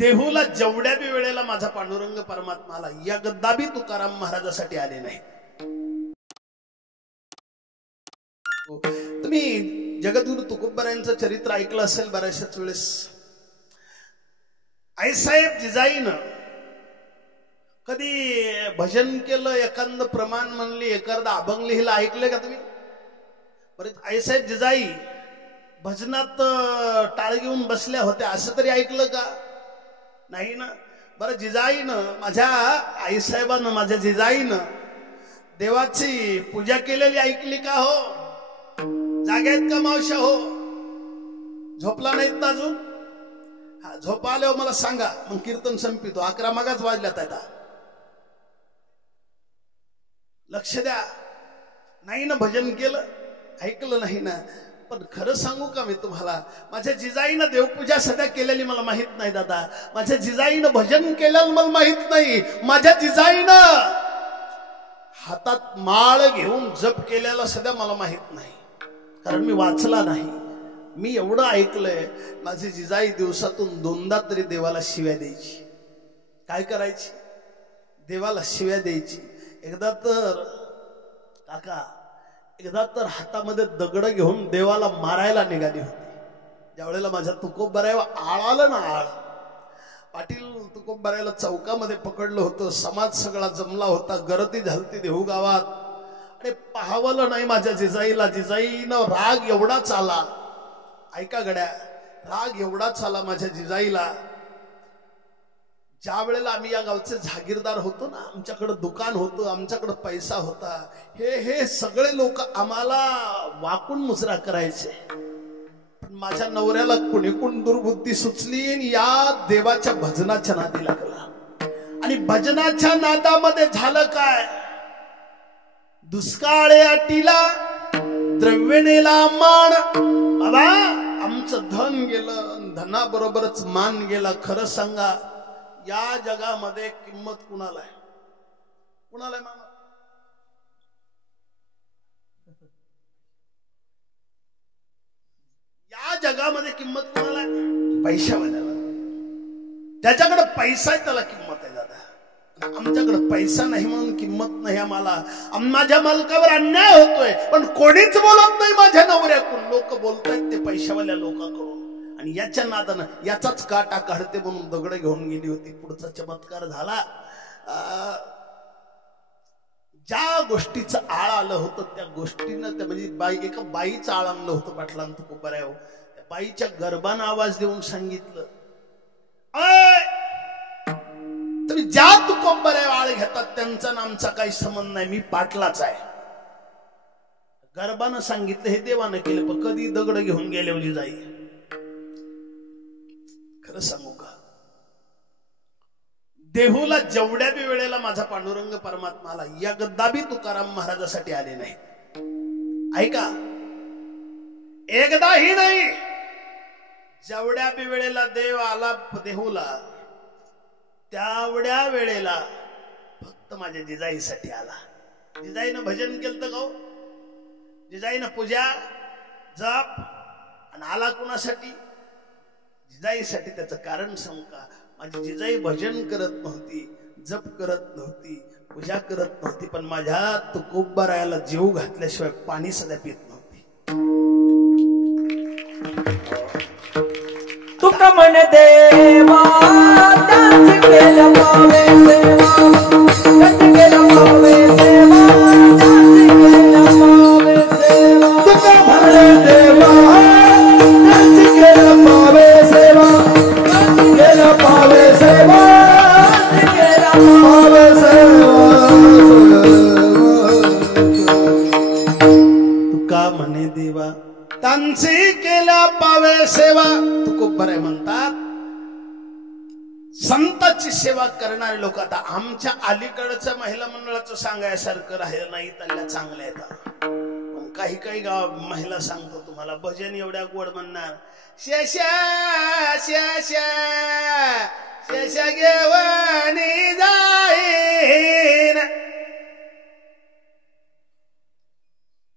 देहूला जेवढ्या बी वेळेला माझा पांडुरंग परमात्मा आला, एकदा बी तुकाराम महाराजासाठी आले नाही. तुम्ही जगद्गुरु तुकोबरायांचं चरित्र ऐकलं असेल बऱ्याचशाच वेळेस. आईसाहेब जिजाईनं कधी भजन केलं, एखादं प्रमाण म्हणली, एखादा अभंग लिहिला, ऐकलंय का तुम्ही? बरेच आईसाहेब जिजाई भजनात टाळ घेऊन बसल्या होत्या, असं तरी ऐकलं का? नाही ना. बरं, जिजाईनं, माझ्या आईसाहेबानं, माझ्या जिजाईनं देवाची पूजा केलेली ऐकली का हो? जाग्यात का मावशा हो? झोपला नाहीत ना अजून? हा, झोपा आल्यावर मला सांगा, मग कीर्तन संपितो. 11 मागाच वाजल्यात आता. लक्ष द्या. नाही ना भजन केलं, ऐकलं नाही ना. पण खरं सांगू का मी तुम्हाला, माझ्या जिजाईनं देवपूजा सध्या केलेली मला माहित नाही दादा. माझ्या जिजाईनं भजन केलेलं मला माहित नाही. माझ्या जिजाईनं हातात माळ घेऊन जप केलेला सध्या मला माहित नाही, कारण मी वाचला नाही. मी एवढं ऐकलंय, माझी जिजाई दिवसातून 2दा तरी देवाला शिव्या द्यायची. काय करायची? देवाला शिव्या द्यायची. एकदा तर काका, एकदा तर हातामध्ये दगड घेऊन देवाला मारायला निघाली होती. ज्यावेळेला माझ्या तुकोबरायला आळ आलं ना, आळ, पाटील तुकोबरायला चौकामध्ये पकडलं होतं. समाज सगळा जमला होता, गर्दी झालती देहू गावात. आणि पाहावलं नाही माझ्या जिजाईला. जिजाईनं राग एवढाच आला, ऐका गड्या, राग एवढाच आला माझ्या जिजाईला. ज्या वेळेला आम्ही या गावचे जागीरदार होतो ना, आमच्याकडे दुकान होतं, आमच्याकडे पैसा होता, हे सगळे लोक आम्हाला वाकून मुजरा करायचे. पण माझ्या नवऱ्याला कुणीकून दुर्बुद्धी सुचली आणि या देवाच्या भजनाच्या नादी लागला. आणि भजनाच्या नादामध्ये झालं काय? दुष्काळे अटीला द्रव्यनेला मान. बाबा, आमचं धन गेलं, धनाबरोबरच मान गेला. खरं सांगा, या जगामध्ये किंमत कुणाला आहे? कुणाला आहे मामा? या जगामध्ये किंमत कुणाला आहे? पैशावाल्याला. ज्याच्याकडे पैसा आहे त्याला किंमत आहे दादा. आमच्याकडे पैसा नाही म्हणून किंमत नाही आम्हाला. माझ्या मालकावर अन्याय होतोय, पण कोणीच बोलत नाही माझ्या नवऱ्याकडून. लोक बोलतायत ते पैशावाल्या लोकांकडून. आणि याच्या नादानं याचाच काटा काढते म्हणून दगड घेऊन गेली होती. पुढचा चमत्कार झाला. ज्या गोष्टीचं आळ आलं होतं त्या गोष्टीनं, त्या म्हणजे एका बाईचं आळ आणलं होतं पाटलांत तुकोबराव. त्या बाईच्या गर्भानं आवाज देऊन सांगितलं, तुम्ही ज्या तुकोबराव आळ घेतात त्यांचा आमचा काही संबंध नाही, मी पाटलाच आहे. गर्भानं सांगितलं, हे देवानं केलं. पण कधी दगड घेऊन गेले होती जाई. खरं सांगू का, देहूला जेवढ्या बी वेळेला माझा पांडुरंग परमात्मा आला, एकदा बी तुकाराम महाराजासाठी आले नाही. ऐका, एकदाही नाही. जेवढ्या बी वेळेला देव आला देहूला, त्यावढ्या वेळेला फक्त माझ्या जिजाईसाठी आला. जिजाईनं भजन केलं तर गाव, जिजाईनं पूजा जप, आणि आला कुणासाठी? जिजाईसाठी. त्याचं कारण सांगू का? माझी जिजाई भजन करत नव्हती, जप करत नव्हती, पूजा करत नव्हती, पण माझ्या तुकोबरायाला जीव घातल्याशिवाय पाणी सध्या पित नव्हती. तुका मन देवा त्याच केलं पावे सेवा, त्याच केलं पावे सेवा, त्याच केलं पावे सेवा. तुका मन देवा त्याच केलं पावे सेवा, त्याच केलं पावे सेवा, त्याच केलं पावे सेवा. तुका म्हणे देवा त्यांची केल्या पावे सेवा. तुकोबराय म्हणतात, संतांची सेवा करणारे लोक. आता आमच्या अलीकडच्या महिला मंडळाचं सांगायसारखं राहिलं नाही, त्याला चांगल्या येतात. पण काही काही गाव महिला सांगतो तुम्हाला, भजन एवढ्या गोड म्हणणार, शेषा शेषा शेषा घेवणी जाईन.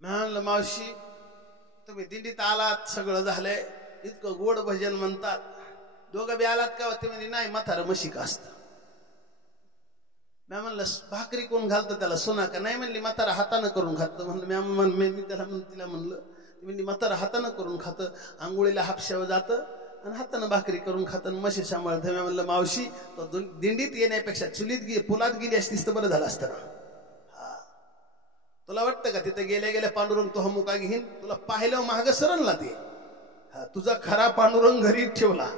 म्हणलं मावशी, तुम्ही दिंडीत आलात, सगळं झालंय, इतकं गोड भजन म्हणतात, दोघं बी आलात का? ते म्हणजे नाही, म्हातारं म्हशीक असतं. मी म्हणलं भाकरी कोण घालतं त्याला, सोना का? नाही म्हणली म्हातारा हातानं करून खातं. म्हणलं मी त्याला तिला म्हणलं, म्हणजे म्हातारा हातानं करून खातं, आंघोळीला हापशावर जातं आणि हातानं भाकरी करून खातं, म्हशी सांभाळतं. मी म्हणलं मावशी, तो दिंडीत येण्यापेक्षा चुलीत पुलात गेली असतीस तर बरं झालं असतं ना. हा, तुला वाटतं का तिथे गेल्या गेल्या पांडुरंग तो मुका घेईन? तुला पाहिलं महाग सरनला ते. हा, तुझा खरा पांडुरंग घरी ठेवला.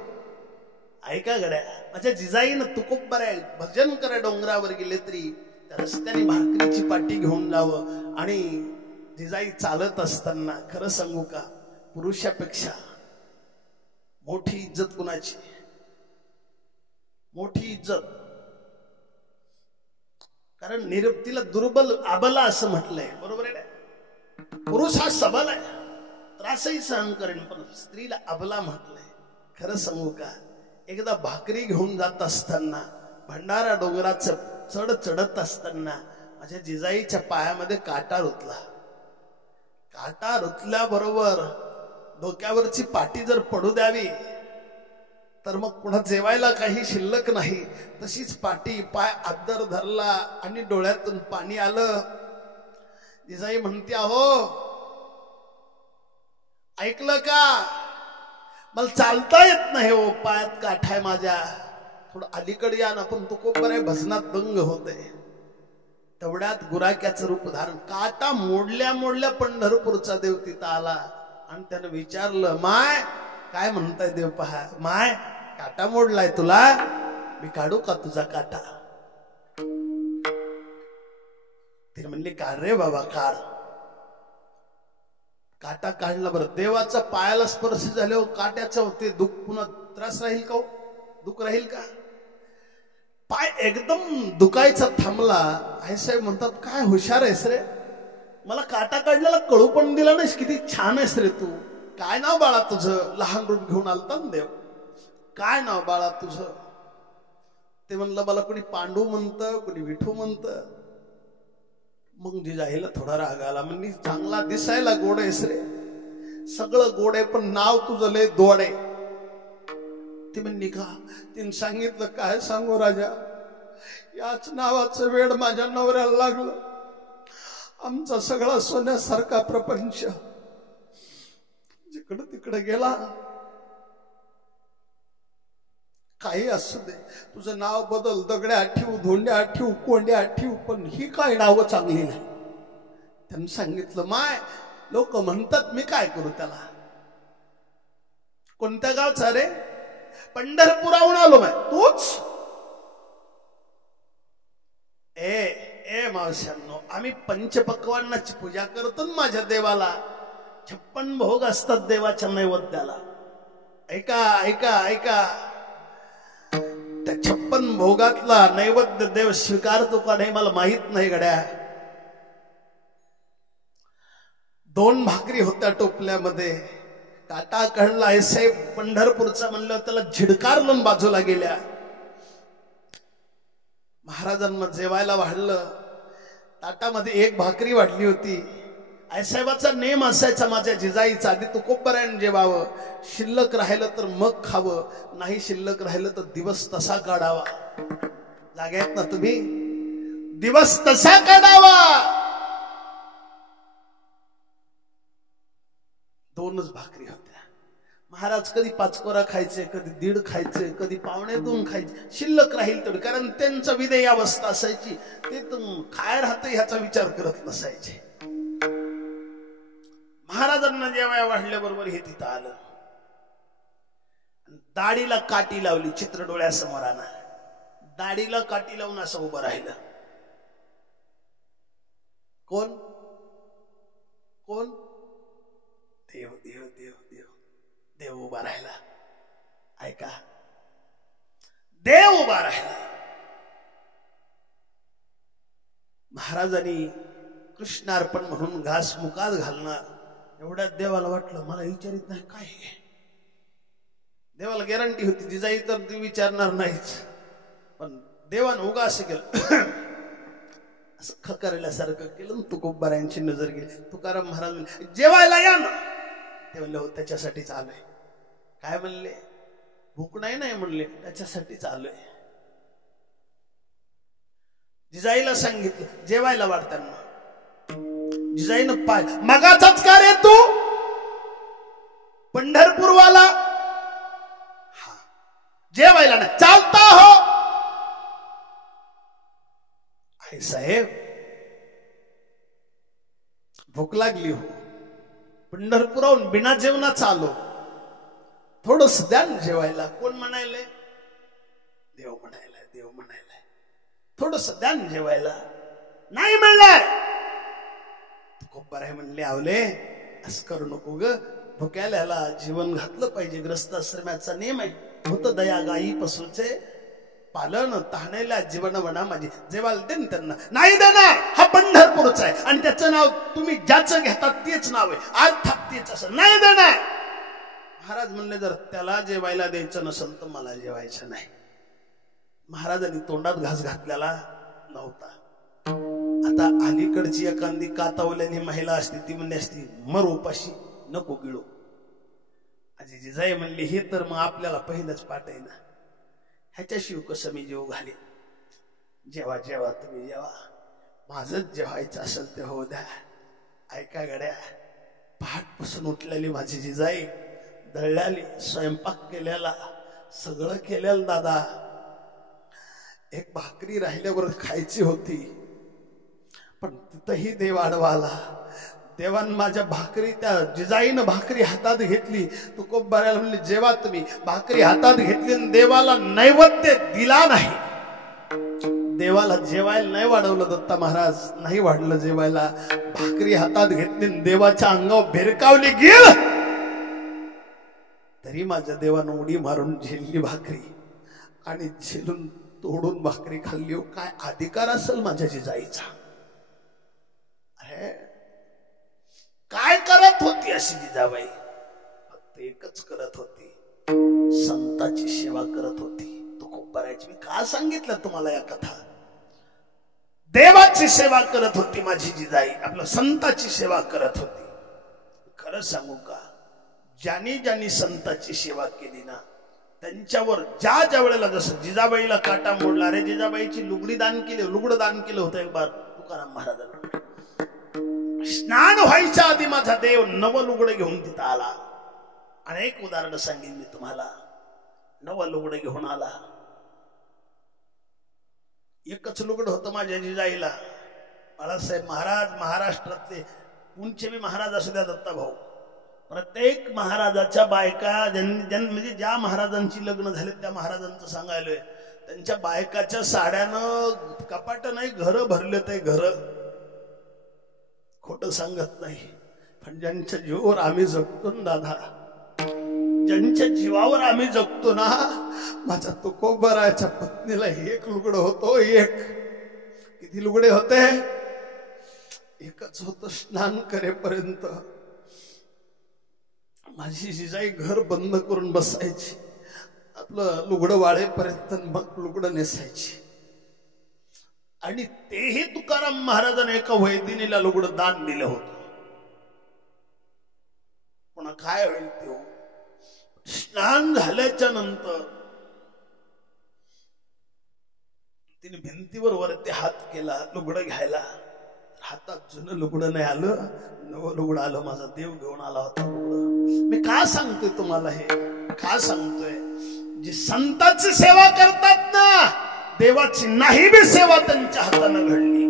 ऐका गड्या, माझ्या जिजाईनं तुकोबर आहे, भजन करा डोंगरावर गेले तरी त्या रस्त्याने भाकरीची पाटी घेऊन जावं. आणि जिजाई चालत असताना खरं सांगू का, पुरुषापेक्षा मोठी इज्जत कुणाची? मोठी इज्जत. कारण निरुक्तीला दुर्बल आबला असं म्हटलंय, बरोबर आहे ना? पुरुष हा सबल आहे, त्रासही सहन करेन, पण स्त्रीला अबला म्हटलंय. खरं सांगू का, एकदा भाकरी घेऊन जात असताना भंडारा डोंगराचं चढत असताना माझ्या जिजाईच्या पायामध्ये काटा रुतला. काटा रुतल्याबरोबर डोक्यावरची पाटी जर पडू द्यावी तर मग पुन्हा जेवायला काही शिल्लक नाही. तशीच पाटी पाय आदर धरला आणि डोळ्यातून पाणी आलं. जिजाई म्हणते, अहो ऐकलं का? मला चालता येत नाही हो, पायात काठाय माझ्या, थोडं अलीकडे या ना. पण तो कोपर आहे, भजनात दंग होते. तेवढ्यात गुराक्याचं रूप धारण, काटा मोडल्या पंढरपूरचा देव तिथं आला आणि त्यानं विचारलं, माय काय म्हणताय देव? पहा माय, काटा मोडलाय तुला, मी काढू का तुझा काटा? ते म्हणले, काढ रे बाबा काढ. काटा काढला. बरं, देवाचा पायाला स्पर्श झाल्यावर काट्याचं होते दुःख पुन्हा त्रास राहील का? दुःख राहील का? पाय एकदम दुखायचा थांबला. आई साहेब म्हणतात, काय हुशार आहेस रे, मला काटा काढल्याला कळू पण दिला नाहीस, किती छान आहेस रे तू. काय नाव बाळा तुझं? लहान रूप घेऊन आलता ना देव, काय नाव बाळा तुझं? ते म्हणलं, मला कोणी पांडू म्हणतं, कोणी विठू म्हणतं. मग जिजाईला थोडा राग आला. म्हणजे चांगला दिसायला गोड आहेस रे, सगळं गोड आहे, पण नाव तुझं लय दोड आहे. ते म्हणली का? तिने सांगितलं, काय सांगू राजा, याच नावाचं वेड माझ्या नवऱ्याला लागलं. आमचा सगळा सोन्यासारखा प्रपंच जिकडं तिकडे गेला. काही असू दे, तुझं नाव बदल, दगड्या ठेवू, धोंड्या ठेवू, कोंड्या ठेवू, पण ही काय नावं चांगली नाही. त्यांनी सांगितलं, माय लोक म्हणतात, मी काय करू त्याला? कोणत्या गावचा रे? पंढरपुराहून आलो माय. तूच? ए मावशांनो, आम्ही पंचपक्वान्नाची पूजा करतो माझ्या देवाला. 56 भोग असतात देवाच्या नैवेद्याला. ऐका ऐका ऐका, त्या 56 भोगातला नैवेद्य देव स्वीकारतो का नाही मला माहित नाही गड्या. 2 भाकरी होत्या टोपल्यामध्ये, काटा काढला. आहे साहेब पंढरपूरचा म्हणलं, त्याला झिडकारलं, बाजूला गेल्या. महाराजांना जेवायला वाढलं. ताटामध्ये 1 भाकरी वाढली होती. आईसाहेबाचा नेम असायचा माझ्या जिजाईचा, आधी तुकोबरायण जेवावं, शिल्लक राहिलं तर मग खावं, नाही शिल्लक राहिलं तर दिवस तसा काढावा. जागे आहेत ना तुम्ही? दिवस तसा काढावा. 2च भाकरी होत्या. महाराज कधी 5 कोरा खायचे, कधी 1.5 खायचे, कधी 1.25 खायचे, शिल्लक राहील तेवढं. कारण त्यांचं विधेय अवस्था असायची, ते काय राहतं ह्याचा विचार करत नसायचे. महाराजांना जेवाया वाढल्याबरोबर हे तिथं आलं. दाढीला काठी लावली, चित्र डोळ्यासमोर आणा. दाढीला काठी लावून असं उभं राहिलं. कोण? कोण? देव देव देव देव देव उभा राहिला. ऐका, देव उभा राहिला. महाराजांनी कृष्णार्पण म्हणून घास मुखात घालणार. एवढ्यात देवाला वाटलं, मला विचारित नाही काय. देवाला गॅरंटी होती जिजाई तर ती विचारणार नाहीच, पण देवानं उगा असं केलं, असं खकरल्यासारखं केलं. तुकोबारायांची नजर गेली. तुकाराम महाराज जेवायला या ना. ते म्हणले, हो त्याच्यासाठीच आलोय. काय म्हणले? भूक नाही म्हणले, त्याच्यासाठीच आलोय. जिजाईला सांगितलं जेवायला वाढताना. जिजाईनं पाय मगाचाच का रे तू पंढरपूरवाला? हा जेवायला ना चालता हो. आई साहेब भूक लागली हो, पंढरपुराहून बिना जेवणाचा आलो, थोडस द्या ना जेवायला. कोण म्हणायले? देव म्हणायला, देव म्हणायला थोडस द्या ना जेवायला. नाही म्हणलाय. खूप बरं आहे म्हणले, आवले असं करू नको ग, भुक्याला ह्याला जीवन घातलं पाहिजे. ग्रस्ताश्रमाचा नियम आहे, होत दया गाई पशूचे पालन, तहानेला जीवन म्हणा माझी. जेवायला दे ना त्यांना. नाही देणार. हा पंढरपूरचा आहे आणि त्याचं नाव तुम्ही ज्याचं घेतात तेच नाव आहे, अर्थात तेच असं. नाही देणार. महाराज म्हणले जर त्याला जेवायला द्यायचं नसेल तर मला जेवायचं नाही. महाराजांनी तोंडात घास घातलेला नव्हता. आता अलीकडची एखादी कातावल्याने महिला असते ती म्हणली असती मर उपाशी नको गिळू. आजी जिजाई म्हणली हे तर मग आपल्याला पहिलंच पाठ आहे ना, ह्याच्याशिव कसं मी जेव घाले. जेवा जेवा तुम्ही जेवा, माझंच जेवायचं असेल ते हो द्या. ऐका गड्या, पहाटपासून उठलेली माझी जिजाई, दळल्याली, स्वयंपाक केलेला, सगळं केलेलं दादा. एक भाकरी राहिल्यावर खायची होती, पण तिथंही देव आडवा आला. देवान माझ्या भाकरी, त्या जिजाईनं भाकरी हातात घेतली. तू खूप बऱ्याला म्हणली जेवा तुम्ही. भाकरी हातात घेतली आणि देवाला नैवेद्य दिला नाही. देवाला जेवायला नाही वाढवलं दत्ता महाराज, नाही वाढलं जेवायला. भाकरी हातात घेतली देवाच्या अंगावर भिरकावली गेल, तरी माझ्या देवानं उडी मारून झेलली भाकरी आणि झेलून तोडून भाकरी खाल्ली. काय अधिकार असेल माझ्या जिजाईचा? अरे काय करत होती अशी जिजाबाई? फक्त एकच करत होती, संताची सेवा करत होती. तो खूप बऱ्याच मी का सांगितलं तुम्हाला या कथा. देवाची सेवा करत होती माझी जिजाई, आपल्या संताची सेवा करत होती. खरं सांगू का, ज्यांनी ज्यांनी संताची सेवा केली ना, त्यांच्यावर ज्या ज्या वेळेला, जसं जिजाबाईला काटा मोडला, रे जिजाबाईची लुगडी दान केली, लुगडं दान केलं होतं एक बार तुकाराम महाराजांना. स्नान व्हायच्या आधी माझा देव नव लुगडं घेऊन तिथं आला. अनेक उदाहरणं सांगेन मी तुम्हाला. नव लुगडं घेऊन आला. एकच लुगडं होतं माझ्या जिजाईला. बाळासाहेब महाराज महाराष्ट्रातले कोणचे बी महाराज असू द्या दत्ता भाऊ, प्रत्येक महाराजाच्या बायका म्हणजे ज्या महाराजांची लग्न झाले त्या महाराजांचं सांगायलोय, त्यांच्या बायकाच्या साड्यानं कपाट नाही घर भरले ते घर. खोटं सांगत नाही. पण ज्यांच्या जीवावर आम्ही जगतो ना दादा, ज्यांच्या जीवावर आम्ही जगतो ना, माझा तुकोबराच्या पत्नीला एक लुगडं होतो. एक किती लुगडे होते? एकच होतं. स्नान करेपर्यंत माझी जिजाई घर बंद करून बसायची, आपलं लुगडं वाळेपर्यंत मग लुगडं नेसायची. आणि तेही तुकाराम महाराजांनी एका वैदिनीला लुगडं दान दिलं होतं. पुन्हा काय होईल ते, स्नान झाल्याच्या नंतर तिने भिंतीवर वरती हात केला लुगडं घ्यायला. हातात जुनं लुगडं नाही आलं, नवं लुगडं आलं. माझा देव घेऊन आला होता लुगडं. मी का सांगतोय तुम्हाला हे? का सांगतोय? जी संतांची सेवा करतात ना, देवाची नाही बी सेवा त्यांच्या हातानं घडली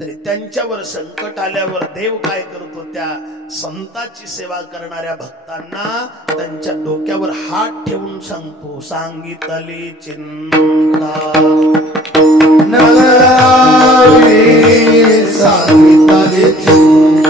तरी त्यांच्यावर संकट आल्यावर देव काय करतो? त्या संताची सेवा करणाऱ्या भक्तांना त्यांच्या डोक्यावर हात ठेवून सांगतो, सांगितली चिंता नगरावी, सांगितली चिंता